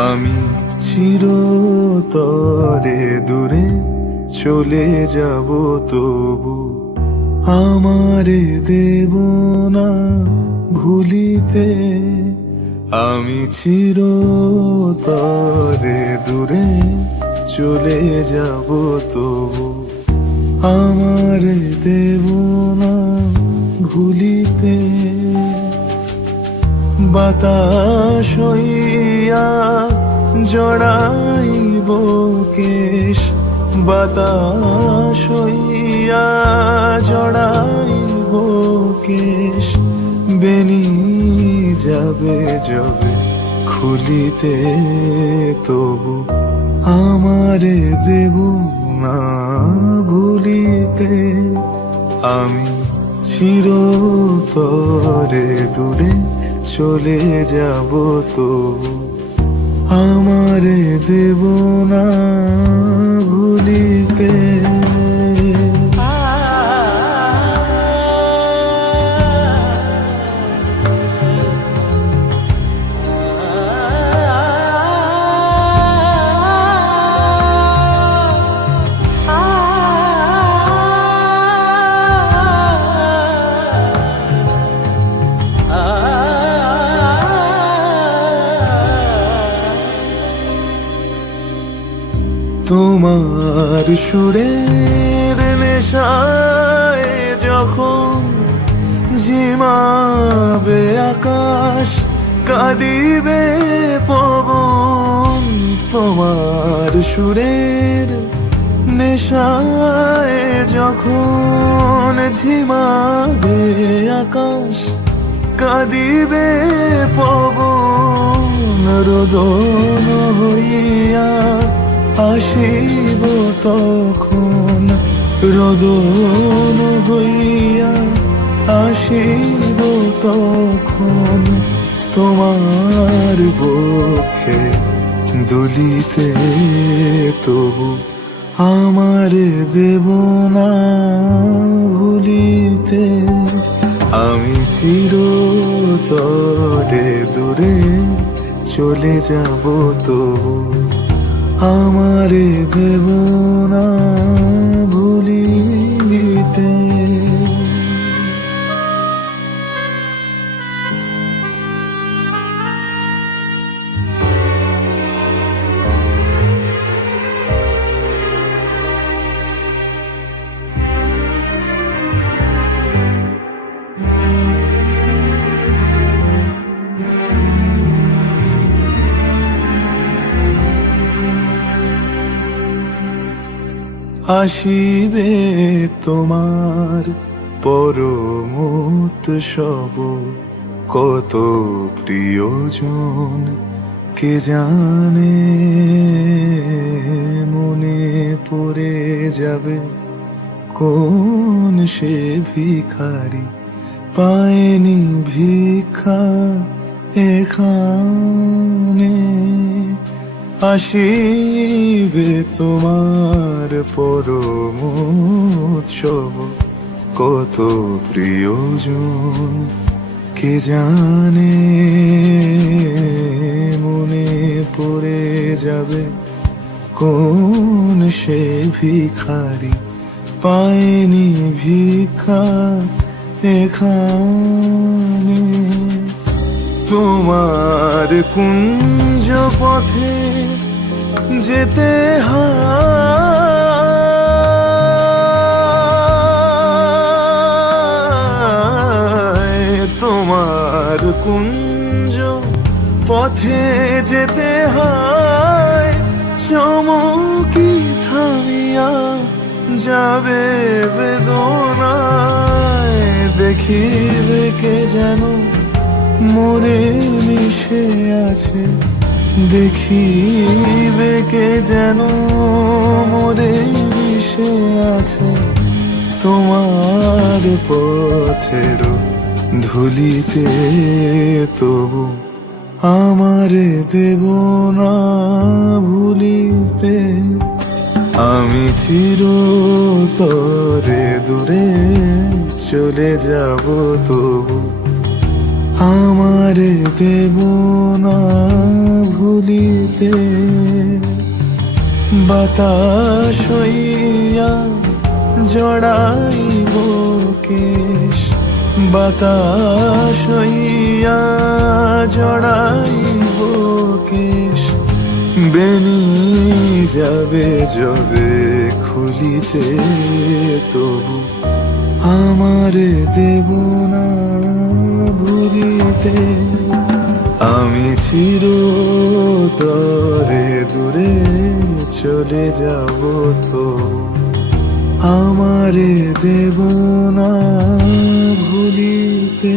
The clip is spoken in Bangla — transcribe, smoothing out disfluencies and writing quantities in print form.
আমি চিরতরে দূরে চলে যাব, তবু আমারে দেব না ভুলিতে। আমি চিরতরে দূরে চলে যাব, তবু আমারে দেব না ভুলিতে। বাতাস হইয়া জড়াইব কেশ, বাতাস হইয়া জড়াইব কেশ। বেনি যাবে যবে খুলিতে, তবু আমারে দেব না ভুলিতে। আমি চিরতরে দূরে চলে যাব, তবু আমারে দেব না ভুলিতে। তোমার সুরের নেশায় যখন ঝিমাবে আকাশ, কাঁদিবে পবন। তোমার সুরের নেশায় যখন ঝিমাবে আকাশ, কাঁদিবে পবন। রোদন হইয়া আসিব তখন, রোদন হইয়া আসিব তখন। তোমার বক্ষে দুলিতে, তবু আমারে দেব না ভুলিতে। আমি চিরতরে দূরে চলে যাব, তবু আমারে দেব না ভুলিতে। আসিবে তোমার পরম উৎসব, কত প্রিয়জন কে জানে। মনে পড়ে যাবে কোন সে ভিখারি, পায়নি ভিক্ষা এখানে। আসিবে তোমার পরম উৎসব, কত প্রিয়জন কে জানে। মনে পড়ে যাবে কোন সে ভিখারি, পায়নি ভিক্ষা এখানে। তোমার কুঞ্জ পথে যেতে হয়, তোমার কুঞ্জ পথে যেতে হয়। চমকি থামিয়া যাবে বেদনায়, দেখিবে কে যেন মোরে মিশে আছে। দেখিবে কে যেন মোরে মিশে আছে। তোমার পথের ধুলিতে, তবু আমারে দেব না ভুলিতে। আমি চিরতরে দূরে চলে যাব, তবু আমারে দেব না ভুলিতে। বাতাস হইয়া জড়াইব কেশ, বাতাস হইয়া জড়াইব কেশ, বেনি যাবে যবে খুলিতে, তবু আমারে দেব না ভুলিতে। আমি চিরতরে দূরে চলে যাব, তো আমারে দেব না ভুলিতে।